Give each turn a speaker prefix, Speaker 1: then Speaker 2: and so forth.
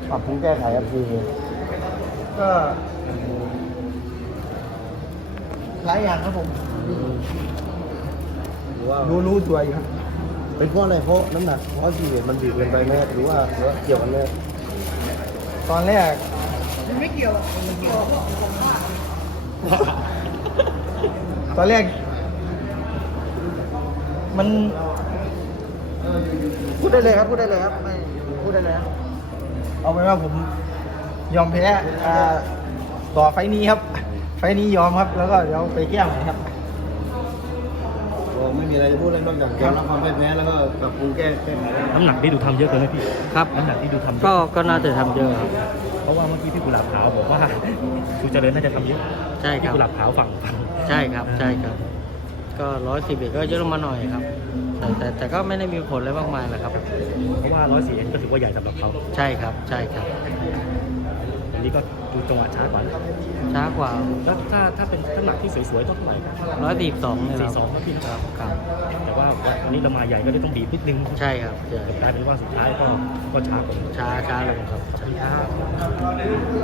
Speaker 1: ปรับปรุงแก้ไขครับคือก็หลายอย่างครับผมหรือว่ารู้ตัวอยู่ครับเป็นเพราะอะไรเพราะน้ำหนักเพราะที่มันบีบเกินไปไหมหรือว่าเกี่ยวกันไหมตอนแรกมันไม่เกี่ยวตอนแรกมันพูดได้เลยครับไม่พูดได้เลยครับเอาเป็นว่าผมยอมแพ้ต่อไฟนี้ครับไฟนี้ยอมครับแล้วก็เดี๋ยวไปแก้ใหม่ครับไม่มีอะไรจะพูดเลยนอกจากยอมรับความพ่ายแพ้แล้วก็ปรับปรุงแก้ไข
Speaker 2: น้ำหนักที่ดูทำเยอะเกินไหมพี่
Speaker 3: ครับ
Speaker 2: น้ำหนักที่ดูทำเยอะ
Speaker 3: ก็น่าจะทำเยอะครับ
Speaker 2: เพราะว่าเมื่อกี้พี่กุหลาบขาวบอกว่าครูเจริญน่าจะทำเยอะ
Speaker 3: ใช่ค
Speaker 2: พี่
Speaker 3: รับ
Speaker 2: กุหลาบขาวฝั่ง
Speaker 3: ใช่ครับก็111ก็เยอะลงมาหน่อยครับแต่ก็ไม่ได้มีผลอะไรมากมายหรอกครับ
Speaker 2: เพราะว่า104ก็ถือว่าใหญ่สำหรับเขา
Speaker 3: ใช่ครับ
Speaker 2: อันนี้ก็ดูจังหวะช้ากว่านะ
Speaker 3: ช้ากว่า
Speaker 2: แล้วถ้าเป็นน้ำหนักที่สวยๆต้องเท่าไหร่ครับ
Speaker 3: 142เนี่ยครับ
Speaker 2: 42ครับพี่นะครับ
Speaker 3: ครับ
Speaker 2: แต่ว่าวันนี้เรามาใหญ่ก็เลยต้องบีบนิดนึง
Speaker 3: ใช่ครับใช่
Speaker 2: กลายเป็นว่าสุดท้ายก็ช้ากว่า
Speaker 3: ช้าลงครับ
Speaker 2: ช้า